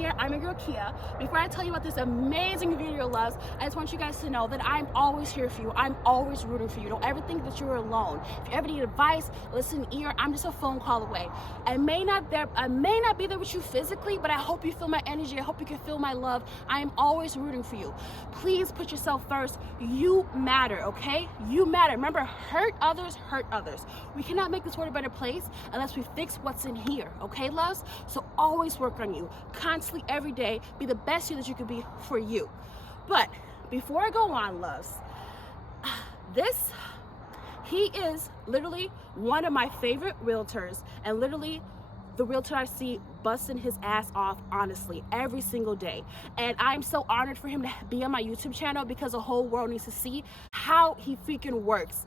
here. I'm your girl Kia. Before I tell you about this amazing video, loves, I just want you guys to know that I'm always here for you. I'm always rooting for you. Don't ever think that you're alone. If you ever need advice, listen ear, I'm just a phone call away. I may not be there with you physically, but I hope you feel my energy. I hope you can feel my love. I am always rooting for you. Please put yourself first. You matter, okay? You matter. Remember, hurt others, hurt others. We cannot make this world a better place unless we fix what's in here, okay, loves? So always work on you. Constantly, every day, be the best you that you could be for you. But before I go on, loves, he is literally one of my favorite realtors, and literally the realtor I see busting his ass off, honestly, every single day. And I'm so honored for him to be on my YouTube channel because the whole world needs to see how he freaking works.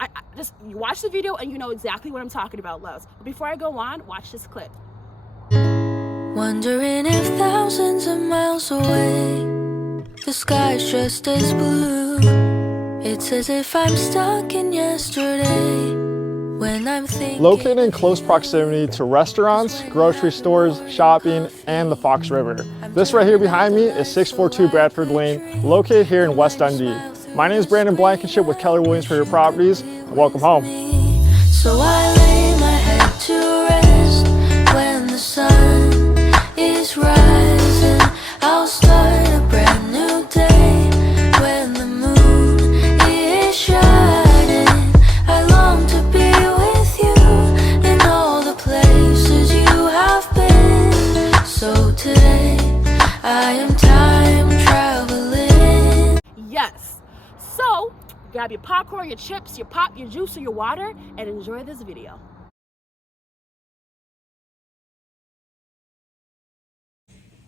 I just, you watch the video and you know exactly what I'm talking about, loves. But before I go on, watch this clip. Wondering if thousands of miles away the sky's just as blue. It's as if I'm stuck in yesterday when I'm thinking. Located in close proximity to restaurants, grocery stores, shopping, and the Fox River. This right here behind me is 642 Bradford Lane, located here in West Dundee. My name is Brandon Blankenship with Keller Williams for Your Properties. Welcome home. So I lay my head to rest when the sun is rising. I'll start a brand new day when the moon is shining. I long to be with you in all the places you have been. So today I am time traveling. Yes. So grab your popcorn, your chips, your pop, your juice, or your water, and enjoy this video.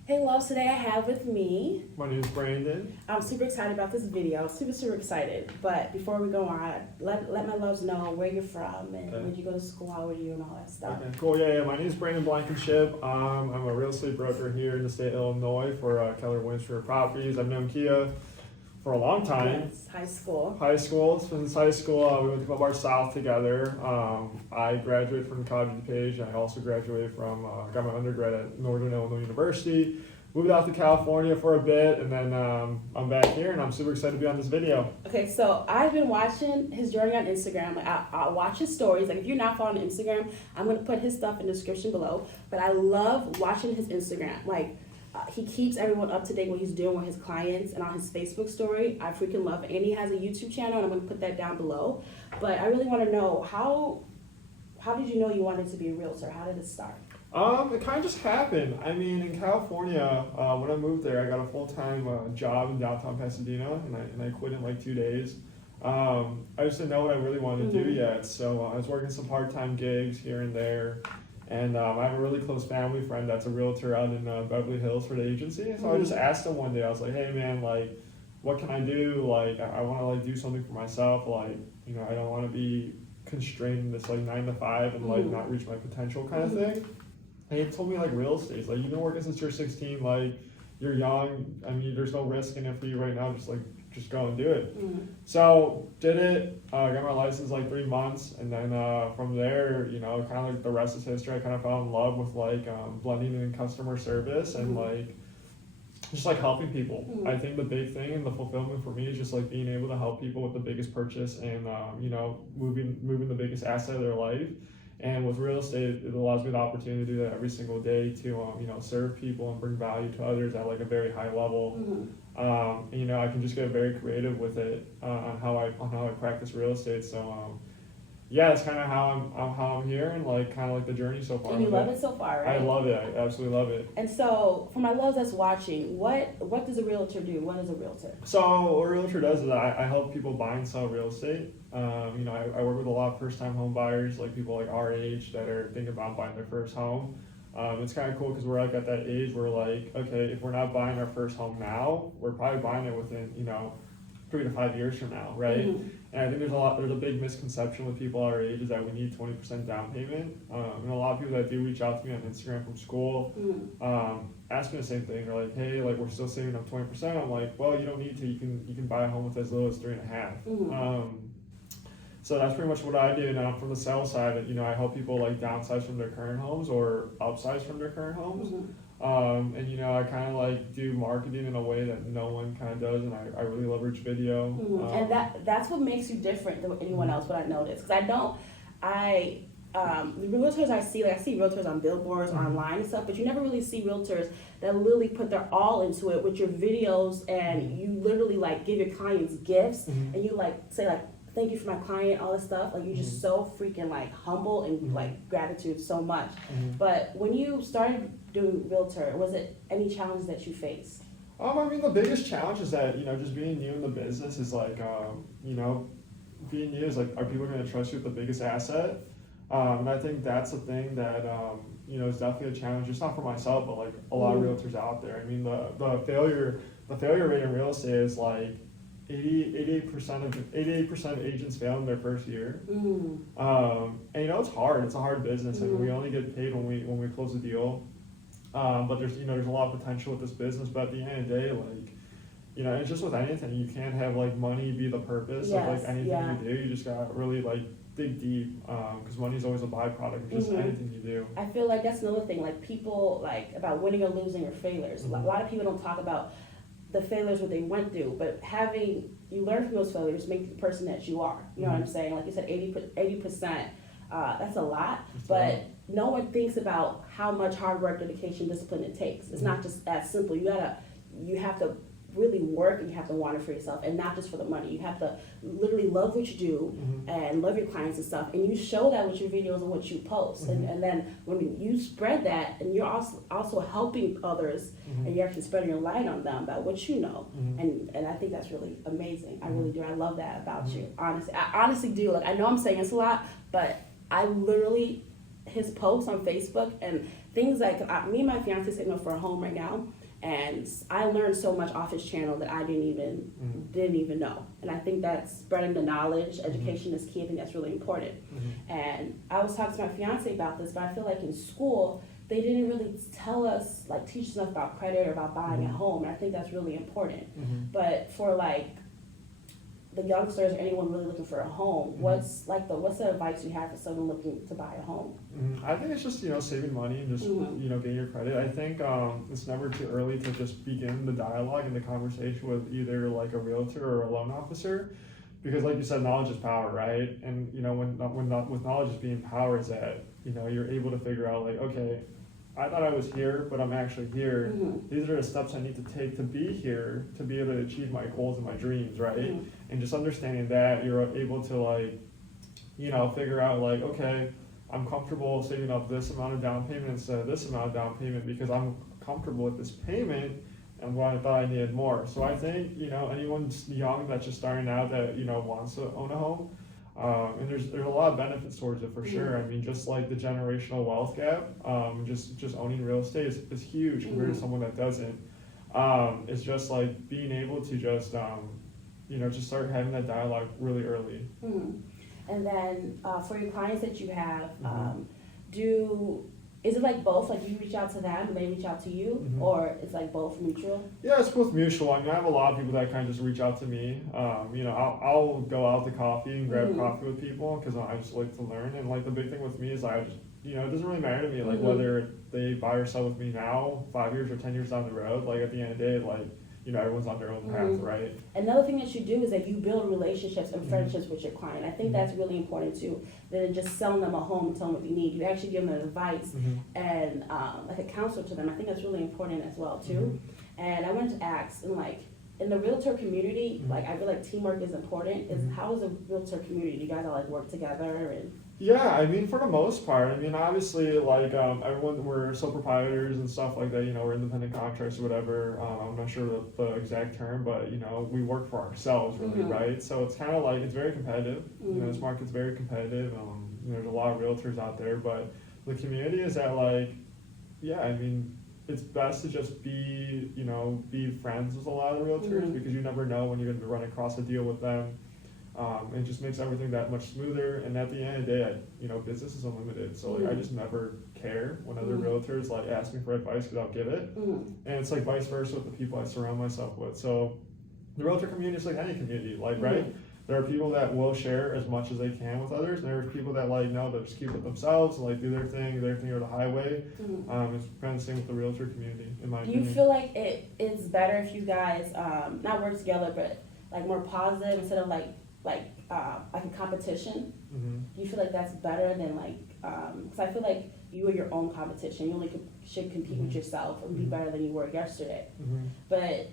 Hey loves, today I have with me. My name is Brandon. I'm super excited about this video. Super excited. But before we go on, let my loves know where you're from and where you go to school, how old are you, and all that stuff. Okay, cool. Yeah. My name is Brandon Blankenship. I'm a real estate broker here in the state of Illinois for Keller Williams for Your Properties. I've known Kia for a long time. Yes, high school. Since high school, we went to Club Art South together. I graduated from College DuPage. I also graduated from, got my undergrad at Northern Illinois University. Moved out to California for a bit, and then I'm back here, and I'm super excited to be on this video. Okay, so I've been watching his journey on Instagram. I watch his stories. Like, if you're not following Instagram, I'm going to put his stuff in the description below. But I love watching his Instagram. Like, he keeps everyone up to date what he's doing with his clients and on his Facebook story. I freaking love it. And he has a YouTube channel, and I'm going to put that down below. But I really want to know, how did you know you wanted to be a realtor? How did it start? It kind of just happened. I mean, in California, when I moved there, I got a full-time job in downtown Pasadena, and I quit in like 2 days. I just didn't know what I really wanted to do yet, so I was working some part-time gigs here and there. And I have a really close family friend that's a realtor out in Beverly Hills for the agency. So I just asked him one day, I was like, hey man, like, what can I do? Like, I want to like do something for myself. Like, you know, I don't want to be constrained in this like 9 to 5 and like not reach my potential kind of thing. And he told me like real estate, like you've been working since you're 16, like you're young. I mean, there's no risk in it for you right now. Just go and do it. So did it, got my license like 3 months, and then from there, you know, kind of like the rest is history. I kind of fell in love with like blending in customer service and like just like helping people. I think the big thing and the fulfillment for me is just like being able to help people with the biggest purchase and you know, moving the biggest asset of their life. And with real estate, it allows me the opportunity to do that every single day to, you know, serve people and bring value to others at like a very high level. And, you know, I can just get very creative with it on how I practice real estate. So, yeah, that's kind of how I'm here and like kind of like the journey so far. And you love it so far, right? I love it. I absolutely love it. And so, for my loves that's watching, what does a realtor do? What is a realtor? So what a realtor does is I help people buy and sell real estate. You know, I work with a lot of first-time home buyers, like people like our age that are thinking about buying their first home. It's kind of cool because we're like at that age where like, okay, if we're not buying our first home now, we're probably buying it within, you know, 3 to 5 years from now, right? And I think there's a big misconception with people our age is that we need 20% down payment. And a lot of people that do reach out to me on Instagram from school ask me the same thing. They're like, hey, like we're still saving up 20%. I'm like, well, you don't need to. You can buy a home with as little as 3.5. So that's pretty much what I do. Now from the sales side, you know, I help people like downsize from their current homes or upsize from their current homes. And you know, I kind of like do marketing in a way that no one kind of does, and I really leverage video. And that's what makes you different than anyone else. What I noticed, because the realtors I see realtors on billboards, online and stuff, but you never really see realtors that literally put their all into it with your videos, and you literally like give your clients gifts, and you like say like, thank you for my client, all this stuff. Like, you're just so freaking like humble and like gratitude so much. But when you started doing Realtor, was it any challenges that you faced? I mean, the biggest challenge is that, you know, just being new in the business is like, you know, being new is like, are people going to trust you with the biggest asset? And I think that's the thing that, you know, is definitely a challenge, just not for myself, but like a lot of realtors out there. I mean, the failure rate in real estate is like 88% of agents fail in their first year. And you know, it's hard. It's a hard business, and we only get paid when we close a deal. But there's a lot of potential with this business. But at the end of the day, like, you know, it's just with anything, you can't have like money be the purpose of like anything you do. You just gotta really like dig deep, because money's always a byproduct of just anything you do. I feel like that's another thing. Like, people like about winning or losing or failures. A lot of people don't talk about the failures what they went through, but you learn from those failures make the person that you are. You know what I'm saying? Like you said, 80%. That's a lot, but no one thinks about how much hard work, dedication, discipline it takes. It's not just that simple. You have to really work, and you have to want it for yourself, and not just for the money. You have to literally love what you do and love your clients and stuff, and you show that with your videos and what you post. And then when you spread that, and you're also helping others, and you're actually spreading your light on them about what you know. And I think that's really amazing. I really do. I love that about you. Honestly, I honestly do. Like, I know I'm saying this a lot, but I literally, his posts on Facebook and things like, me and my fiance sitting up for a home right now, and I learned so much off his channel that I didn't even know. And I think that spreading the knowledge, education is key. I think that's really important. And I was talking to my fiance about this, but I feel like in school, they didn't really teach us enough about credit or about buying a home. And I think that's really important. But for like the youngsters or anyone really looking for a home, what's the advice you have for someone looking to buy a home? I think it's just, you know, saving money and just, you know, getting your credit. I think it's never too early to just begin the dialogue and the conversation with either like a realtor or a loan officer, because like you said, knowledge is power, right? And you know, with knowledge is being power, is that, you know, you're able to figure out like, okay, I thought I was here, but I'm actually here. These are the steps I need to take to be here, to be able to achieve my goals and my dreams, right? And just understanding that, you're able to like, you know, figure out like, okay, I'm comfortable saving up this amount of down payment instead of this amount of down payment because I'm comfortable with this payment, and what I thought I needed more. So I think, you know, anyone young that's just starting out that, you know, wants to own a home, and there's a lot of benefits towards it for sure. I mean, just like the generational wealth gap, just owning real estate is huge compared to someone that doesn't. It's just like being able to just, you know, just start having that dialogue really early. And then for your clients that you have, is it like both? Like, you reach out to them and they reach out to you, or it's like both mutual? Yeah, it's both mutual. I mean, I have a lot of people that kind of just reach out to me. You know, I'll go out to coffee and grab coffee with people because I just like to learn. And like the big thing with me is I just, you know, it doesn't really matter to me like whether they buy or sell with me now, 5 years or 10 years down the road. Like at the end of the day, like, you know, everyone's on their own path, right? Another thing that you do is that you build relationships and friendships with your client. I think that's really important too, than just selling them a home and telling them what they need. You actually give them advice and like a counselor to them. I think that's really important as well too. And I wanted to ask, in the realtor community, like, I feel like teamwork is important. How is a realtor community? Do you guys all like work together? And yeah, I mean, for the most part, I mean, obviously, like, everyone, we're sole proprietors and stuff like that, you know, we're independent contractors or whatever. I'm not sure the exact term, but, you know, we work for ourselves, really, right? So it's kind of like, it's very competitive. You know, this market's very competitive. You know, there's a lot of realtors out there, but the community is that, like, yeah, I mean, it's best to just be friends with a lot of realtors because you never know when you're going to run across a deal with them. It just makes everything that much smoother. And at the end of the day, you know, business is unlimited. So like, I just never care when other realtors like ask me for advice because I'll give it. And it's like vice versa with the people I surround myself with. So the realtor community is like any community, like, right? there are people that will share as much as they can with others, and there are people that like no, they'll just keep it themselves and like do their thing or the highway. It's kind of the same with the realtor community, in my Do opinion. you feel like it's better if you guys not work together, but like more positive instead of like a competition? Do you feel like that's better than like because I feel like you are your own competition. You only should compete with yourself and be better than you were yesterday. But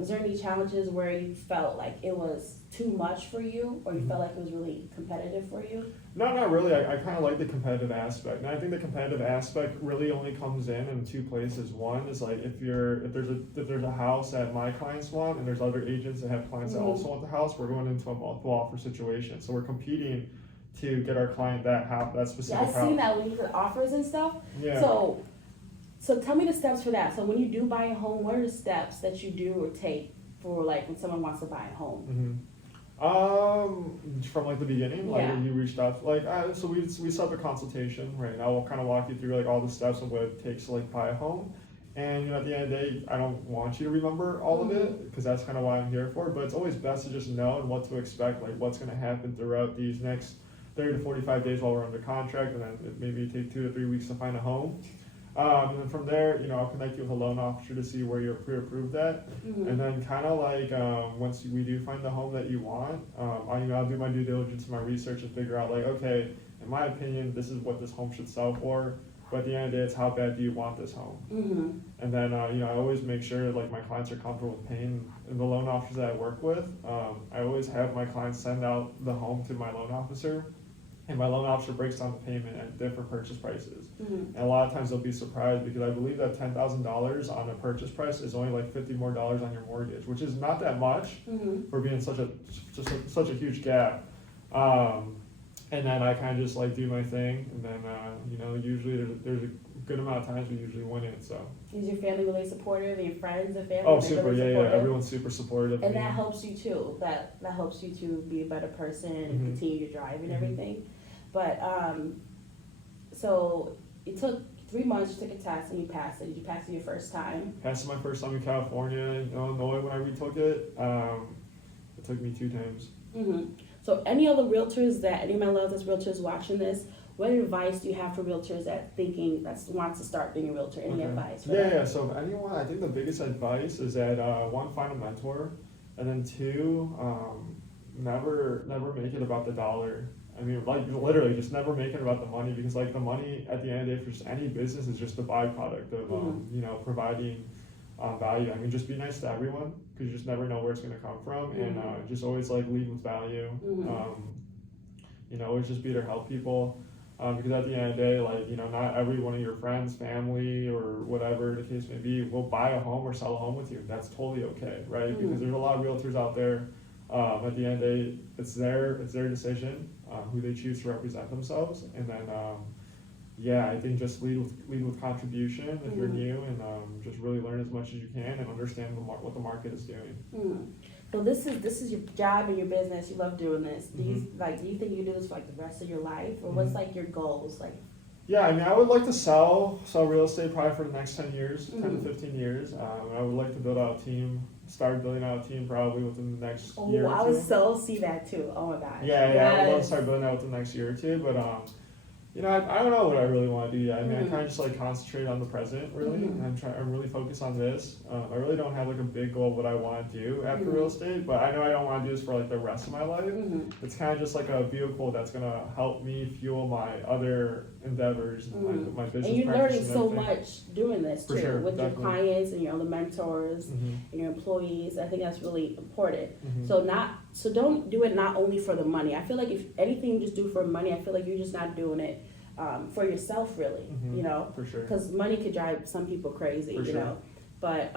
is there any challenges where you felt like it was too much for you, or you felt like it was really competitive for you? No, not really. I kind of like the competitive aspect, and I think the competitive aspect really only comes in two places. One is like if there's a house that my clients want, and there's other agents that have clients that also want the house, we're going into a multiple offer situation. So we're competing to get our client that specific house. I've seen that when you get offers and stuff. Yeah. So tell me the steps for that. So when you do buy a home, what are the steps that you do or take for like when someone wants to buy a home? From like the beginning, like when you reached out, like so we set up a consultation. Right now, we'll kind of walk you through like all the steps of what it takes to like buy a home. And at the end of the day, I don't want you to remember all of it because that's kind of what I'm here for. But it's always best to just know and what to expect, like what's going to happen throughout these next 30 to 45 days while we're under contract, and then it maybe take 2 to 3 weeks to find a home. And then from there, I'll connect you with a loan officer to see where you're pre-approved at. And then kind of like once we do find the home that you want, I'll do my due diligence and my research and figure out like, okay, in my opinion, this is what this home should sell for. But at the end of the day, it's how bad do you want this home? And then, I always make sure like my clients are comfortable with paying. And the loan officers that I work with, I always have my clients send out the home to my loan officer. And my loan officer breaks down the payment at different purchase prices. And a lot of times they'll be surprised because I believe that $10,000 on a purchase price is only like $50 more on your mortgage, which is not that much for being such a huge gap. And then I kind of just like do my thing, and then usually there's a good amount of times we usually win it. So is your family really supportive, and your friends and family? Oh, super, really yeah, everyone's super supportive. And that helps you too. That helps you to be a better person and continue your drive and everything. But so it took 3 months. You took a test and you passed it. Did you pass it your first time? Passed it my first time in California. In Illinois, when I retook it, it took me 2 times. So any other realtors any of my lovers realtors watching this, what advice do you have for realtors that wants to start being a realtor? Any advice? Yeah. So if anyone, I think the biggest advice is that one, find a mentor, and then 2, never make it about the dollar. I mean, like literally, just never make it about the money, because like the money at the end of the day for just any business is just a byproduct of providing value. I mean, just be nice to everyone, because you just never know where it's going to come from, and just always like lead with value. Always just be there to help people, because at the end of the day, like not every one of your friends, family, or whatever the case may be will buy a home or sell a home with you. That's totally okay, right? Because there's a lot of realtors out there. At the end of the day, it's their decision who they choose to represent themselves, and then I think just lead with contribution if you're new, and just really learn as much as you can and understand what the market is doing. So this is your job and your business. You love doing this. Do you think you do this for like the rest of your life, or what's like your goals? Like, yeah, I mean, I would like to sell real estate probably for the next 10 years, 10 to 15 years. I would like to build out a team. Start building out a team probably within the next year or two. I would so see that too. Oh my gosh. Yeah, I would love to start building out within the next year or two, but I don't know what I really want to do yet. I mean, I kind of just like concentrate on the present, really. And I'm really focused on this. I really don't have like a big goal of what I want to do after real estate, but I know I don't want to do this for like the rest of my life. It's kind of just like a vehicle that's gonna help me fuel my other endeavors, my business. And you're learning so much doing this too, with definitely. your clients and your other mentors and your employees. I think that's really important. So don't do it not only for the money. I feel like if anything you just do for money, I feel like you're just not doing it for yourself, really. For sure. Because money could drive some people crazy, For sure. But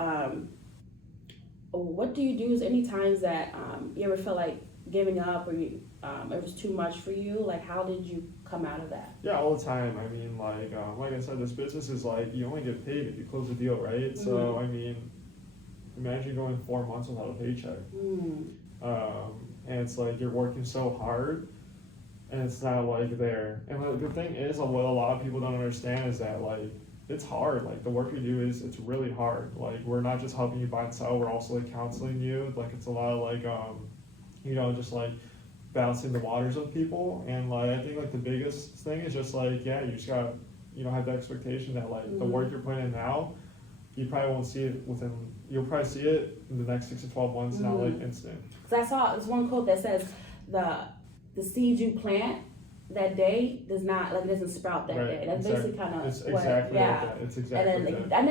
what do you do? Is any times that you ever felt like giving up, or it was too much for you? Like, how did you come out of that? Yeah, all the time. I mean, like I said, this business is like you only get paid if you close a deal, right? So I mean, imagine going 4 months without a paycheck. And it's like you're working so hard, and it's not like there. And the thing is, what a lot of people don't understand is that like it's hard. Like the work we do it's really hard. Like we're not just helping you buy and sell. We're also like counseling you. Like it's a lot of like just like balancing the waters with people. And like I think like the biggest thing is just like, yeah, you just gotta have the expectation that like the work you're putting in now, you probably won't see it you'll probably see it in the next 6 to 12 months, not like instant. Because I saw there's one quote that says the seed you plant that day doesn't sprout that day. That's basically kind of it's exactly like that. It's exactly and then like that.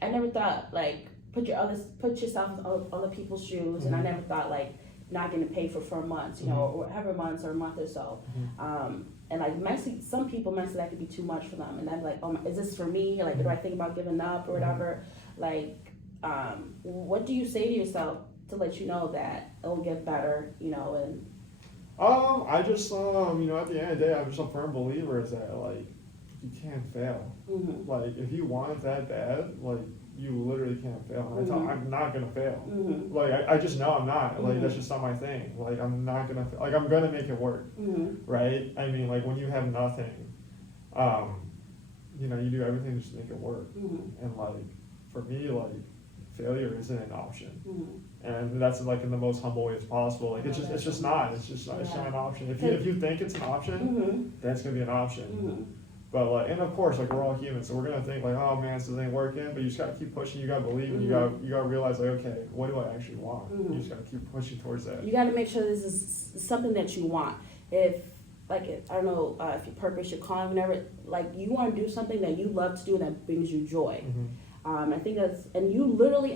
I never thought put yourself in other people's shoes, and I never thought like not getting paid for months, or however months or a month or so. And like some people mentally that could be too much for them, and I'm like, oh, is this for me? Like, do I think about giving up or whatever? Like, what do you say to yourself to let you know that it'll get better? And I just at the end of the day, I'm just a firm believer is that like you can't fail. Like if you want it that bad, like you literally can't fail. I'm not gonna fail. Like I just know I'm not. Like that's just not my thing. Like I'm not gonna like I'm gonna make it work. Right? I mean, like when you have nothing, you do everything just to make it work. And like for me, like failure isn't an option. And that's like in the most humble way as possible. Like it's just not. It's not an option. If you think it's an option, then it's gonna be an option. But like, and of course, like we're all humans, so we're gonna think like, oh man, this ain't working. But you just gotta keep pushing. You gotta believe, and you gotta realize like, okay, what do I actually want? You just gotta keep pushing towards that. You gotta make sure this is something that you want. If I don't know if your purpose, your calling, whenever, like you want to do something that you love to do and that brings you joy. I think that's, and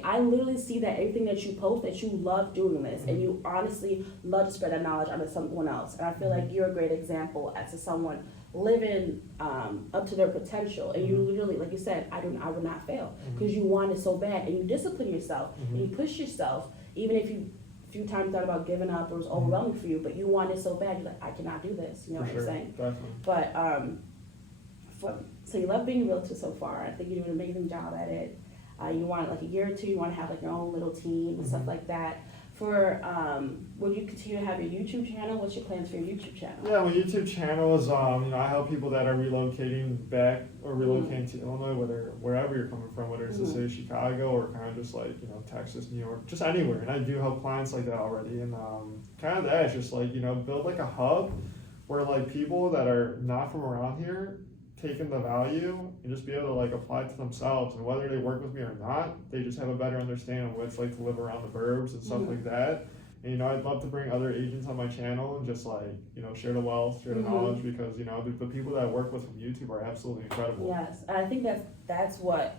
I literally see that everything that you post, that you love doing this, and you honestly love to spread that knowledge onto someone else. And I feel like you're a great example as to someone living up to their potential. And you literally, like you said, I would not fail, because you want it so bad, and you discipline yourself, and you push yourself, even if you a few times thought about giving up, or it was overwhelming for you, but you want it so bad, you're like, I cannot do this. You know what I'm saying? Definitely. But so you love being a realtor so far. I think you do an amazing job at it. You want like a year or two, you want to have like your own little team and stuff like that. Will you continue to have your YouTube channel? What's your plans for your YouTube channel? Yeah, my YouTube channel is I help people that are relocating back or relocating to Illinois, wherever you're coming from, whether it's the city of Chicago or kind of just like Texas, New York, just anywhere. And I do help clients like that already. And kind of that is just like build like a hub where like people that are not from around here taking the value and just be able to like apply it to themselves, and whether they work with me or not, they just have a better understanding of what it's like to live around the burbs and stuff like that. And I'd love to bring other agents on my channel and just like share the wealth, share the knowledge, because the people that I work with from YouTube are absolutely incredible. Yes, and I think that's what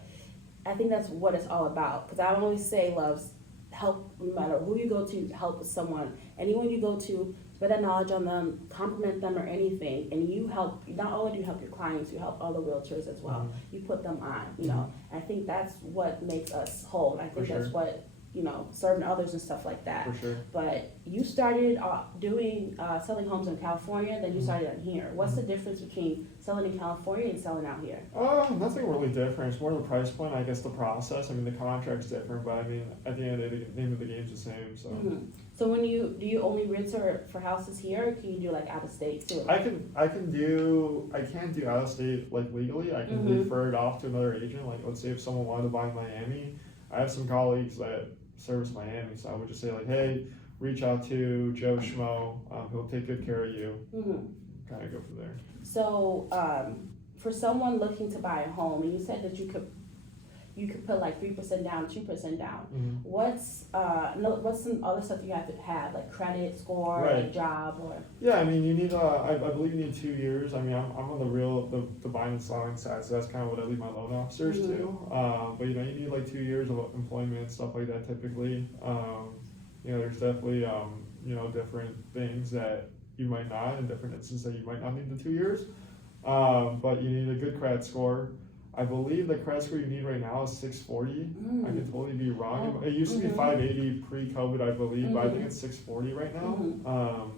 it's all about, because I always say, loves, help, no matter who you go to, help someone, anyone you go to, spread that knowledge on them, compliment them or anything, and you help, not only do you help your clients, you help other realtors as well. You put them on, I think that's what makes us whole, and I think that's what, serving others and stuff like that. For sure. But you started doing selling homes in California, then you started out here. What's the difference between selling in California and selling out here? Nothing really different. It's more the price point, I guess the process. I mean, the contract's different, but I mean, at the end of the day, the name of the game's the same, so. So do you only realtor for houses here, or can you do like out of state too? I can't do out of state like legally. I can refer it off to another agent. Like let's say if someone wanted to buy in Miami, I have some colleagues that service Miami, so I would just say like, hey, reach out to Joe Schmo, he'll take good care of you. Kind of go from there. So for someone looking to buy a home, and you said that you could put like 3% down, 2% down. What's some other stuff you have to have, like credit score, like job, or? Yeah, I mean, you need I believe you need 2 years. I mean, I'm on the buying and selling side, so that's kind of what I leave my loan officers to. But you need like 2 years of employment and stuff like that typically. There's definitely different things that you might not, in different instances that you might not need the 2 years. But you need a good credit score. I believe the credit score you need right now is 640. I could totally be wrong. It used to be 580 pre-COVID, I believe, but I think it's 640 right now.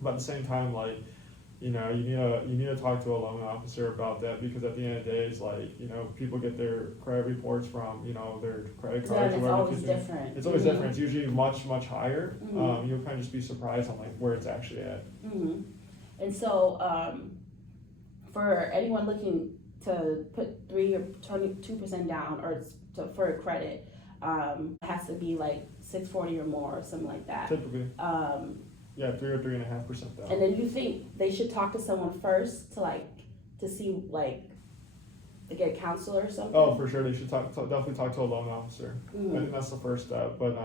But at the same time, like, you need to talk to a loan officer about that, because at the end of the day, it's like, people get their credit reports from, their credit cards. It's always different. It's always different. It's usually much, much higher. You'll kind of just be surprised on like where it's actually at. And so, for anyone looking to put 3 or 22% down, or for a credit, it has to be like 640 or more or something like that. Typically. Yeah, 3 or 3.5% down. And then you think they should talk to someone first to see like to get a counselor or something? Oh, for sure. They should definitely talk to a loan officer. I think that's the first step. But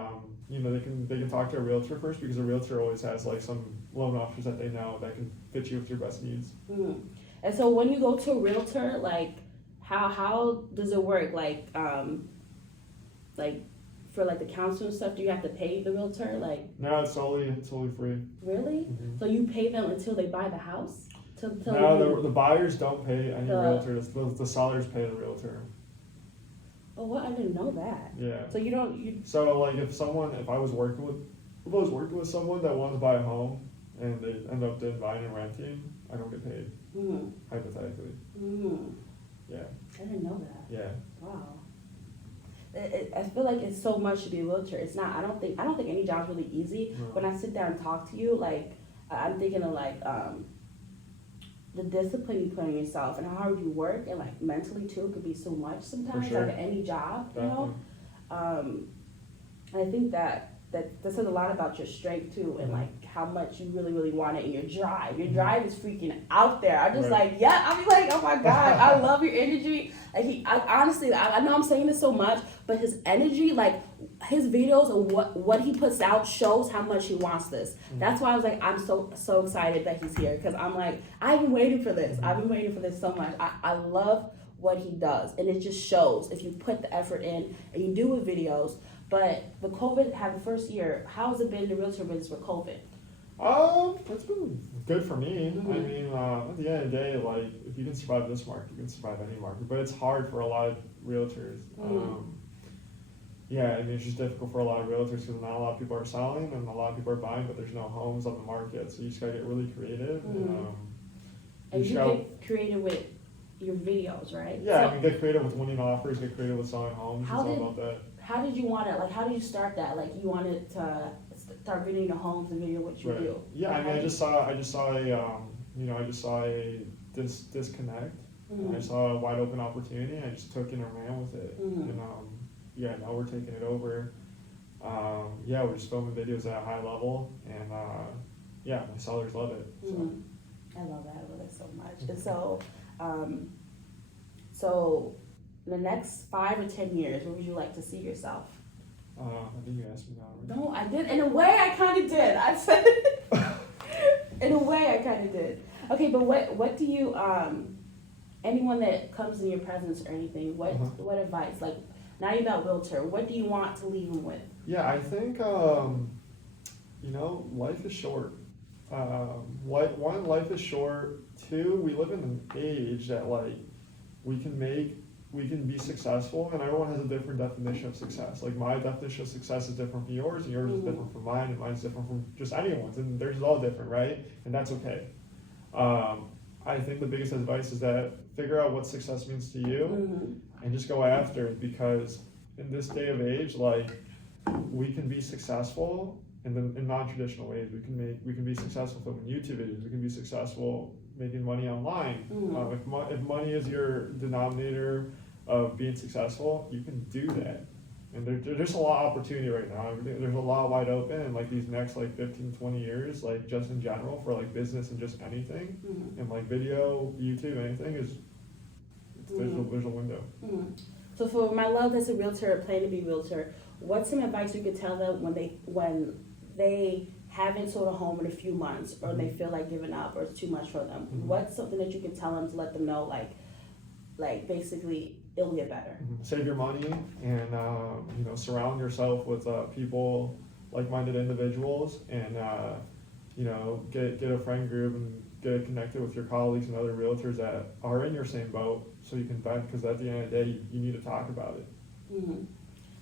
they can talk to a realtor first, because a realtor always has like some loan officers that they know that can fit you with your best needs. And so when you go to a realtor, like how does it work? Like for like the counseling stuff, do you have to pay the realtor? Like No, it's totally free. really? So you pay them until they buy the house? No, the buyers don't pay any realtor. The sellers pay the realtor. Oh, what? I didn't know that. Yeah. So you don't. So like if I was working with someone that wanted to buy a home and they end up then buying and renting, I don't get paid. Hypothetically. Yeah. I didn't know that. Yeah. Wow. I feel like it's so much to be a realtor. It's not. I don't think any job's really easy. No. When I sit down and talk to you, like I'm thinking of like the discipline you put on yourself and how hard you work, and like mentally too, it could be so much sometimes. For sure. Like any job, Definitely. And I think that says a lot about your strength too, and like how much you really want it, and your drive. Your drive is freaking out there. I'm just like, yeah. I'll be like, oh my god, I love your energy. Like honestly, I know I'm saying this so much, but his energy, like his videos and what he puts out shows how much he wants this. That's why I was like, I'm so excited that he's here, because I'm like, I've been waiting for this. I've been waiting for this so much. I love what he does, and it just shows if you put the effort in and you do with videos. But the COVID had the first year. How has it been in the realtor business for COVID? It's been good for me. I mean, at the end of the day, like if you can survive this market, you can survive any market. But it's hard for a lot of realtors. Yeah, I mean, it's just difficult for a lot of realtors because not a lot of people are selling and a lot of people are buying, but there's no homes on the market. So you just gotta get really creative. And you get creative with your videos, right? Yeah, I mean, get creative with winning offers, get creative with selling homes. It's all about that. How did you want it? Like, how did you start that? Like, you wanted to start videoing the homes and video what you do. Yeah, I mean, I just saw a disconnect. I saw a wide open opportunity. I just took it and ran with it. And now we're taking it over. We're just filming videos at a high level, and my sellers love it. So. I love that. I love it so much. And so in the next 5 or 10 years, where would you like to see yourself? I think you asked me that already. No, I did. In a way, I kind of did. I said in a way, I kind of did. Okay, but what do you, anyone that comes in your presence or anything, what advice, like, now you're that realtor, what do you want to leave them with? Yeah, I think, life is short. Life is short. 2, we live in an age that, like, we can be successful, and everyone has a different definition of success. Like, my definition of success is different from yours, and yours is different from mine, and mine's different from just anyone's, and theirs is all different, right? And that's okay. I think the biggest advice is that figure out what success means to you, and just go after it, because in this day of age, like, we can be successful in non-traditional ways. We can be successful filming YouTube videos. We can be successful making money online. If money is your denominator of being successful, you can do that. And there's a lot of opportunity right now. There's a lot wide open, and like these next like 15, 20 years, like just in general for like business and just anything, and like video, YouTube, anything there's a window. So for my love that's a realtor or plan to be a realtor, what's some advice you could tell them when they haven't sold a home in a few months, or they feel like giving up, or it's too much for them? What's something that you can tell them to let them know, like basically it'll get better? Save your money, and surround yourself with people, like-minded individuals, and get a friend group and get connected with your colleagues and other realtors that are in your same boat, so you can vent, because at the end of the day, you need to talk about it.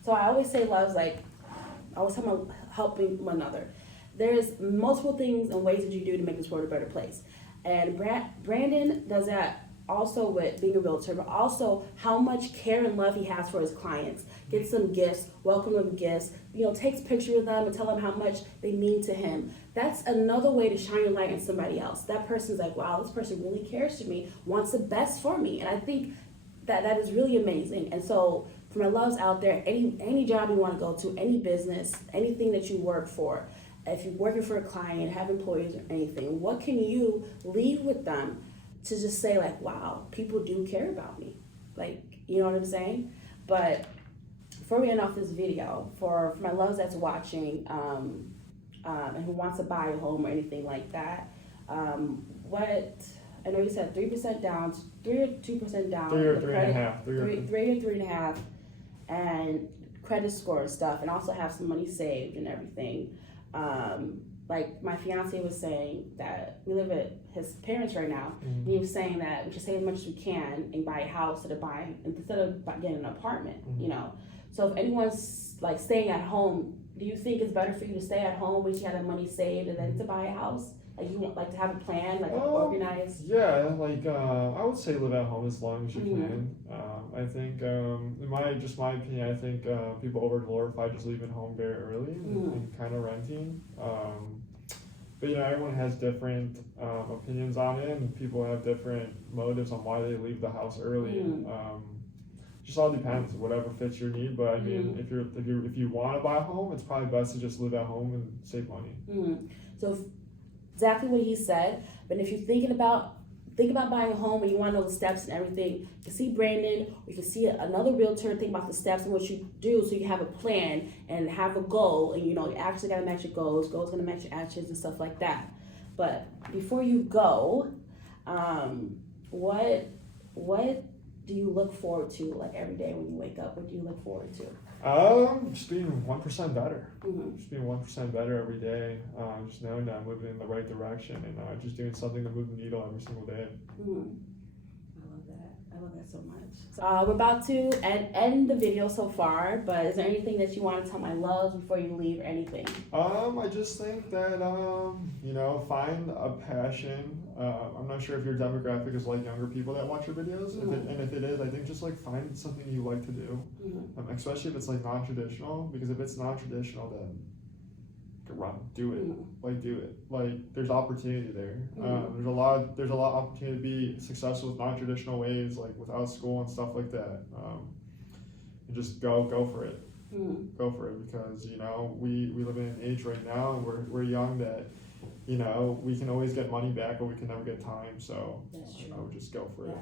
So I always say love's like, I always talk about helping one another. There's multiple things and ways that you do to make this world a better place. And Brandon does that also with being a realtor, but also how much care and love he has for his clients. Gets them gifts, welcome them gifts, takes pictures of them and tell them how much they mean to him. That's another way to shine your light on somebody else. That person's like, wow, this person really cares for me, wants the best for me. And I think that is really amazing. And so for my loves out there, any job you want to go to, any business, anything that you work for, if you're working for a client, have employees or anything, what can you leave with them to just say like, wow, people do care about me? Like, you know what I'm saying? But before we end off this video, for my loves that's watching, and who wants to buy a home or anything like that, what, I know you said 3% down, 3 or 2% down. 3 or 3.5. 3 or 3.5, and credit score and stuff, and also have some money saved and everything. Like my fiance was saying that we live at his parents right now, and he was saying that we should save as much as we can and buy a house instead of getting an apartment, you know. So if anyone's like staying at home, do you think it's better for you to stay at home once you have that money saved and then to buy a house? Like you want to have a plan, like organized? Yeah, like I would say live at home as long as you can. I think, in my opinion, I think people over-glorify just leaving home very early and kind of renting. But you know, everyone has different opinions on it, and people have different motives on why they leave the house early. Just all depends, whatever fits your need. But I mean, if you want to buy a home, it's probably best to just live at home and save money. So exactly what he said. But if you're thinking about buying a home and you want to know the steps and everything, you can see Brandon, or you can see another realtor, think about the steps and what you do, so you have a plan and have a goal, and you know you actually got to match your goals going to match your actions and stuff like that. But before you go, what do you look forward to, like every day when you wake up? What do you look forward to? Just being 1% better. Just being 1% better every day. Just knowing that I'm moving in the right direction, and just doing something to move the needle every single day. I love that so much. So, we're about to end the video so far, but is there anything that you want to tell my loves before you leave, or anything? I just think that, you know, find a passion. I'm not sure if your demographic is like younger people that watch your videos, and if it is, I think just like find something you like to do, especially if it's like non-traditional, because if it's non-traditional, then do it. Like there's opportunity there. There's a lot of opportunity to be successful with non-traditional ways, like without school and stuff like that. And just go for it. Go for it, because you know we live in an age right now, and we're young, that you know we can always get money back, but we can never get time. So you know, just go for it.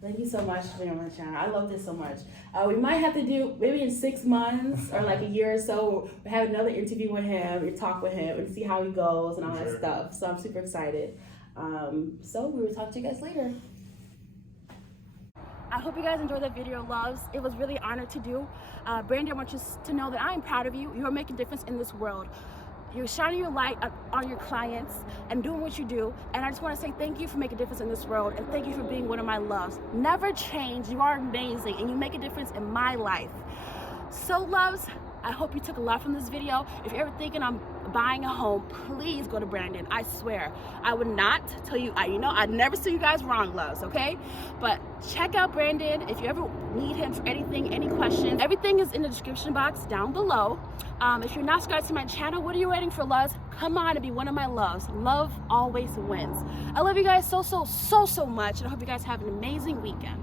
Thank you so much for being on the channel. I love this so much. We might have to do, maybe in 6 months or like a year or so, we have another interview with him and talk with him and see how he goes and all that stuff. So I'm super excited. So we will talk to you guys later. I hope you guys enjoyed that video, loves. It was really an honor to do. Brandon, I want you to know that I am proud of you. You are making a difference in this world. You're shining your light on your clients and doing what you do. And I just want to say thank you for making a difference in this world, and thank you for being one of my loves. Never change. You are amazing, and you make a difference in my life. So, loves, I hope you took a lot from this video. If you're ever thinking I'm buying a home, please go to Brandon. I swear, I would not tell you, I'd never see you guys wrong, loves, okay? But check out Brandon if you ever need him for anything, any questions. Everything is in the description box down below. If you're not subscribed to my channel, what are you waiting for, loves? Come on and be one of my loves. Love always wins. I love you guys so much, and I hope you guys have an amazing weekend.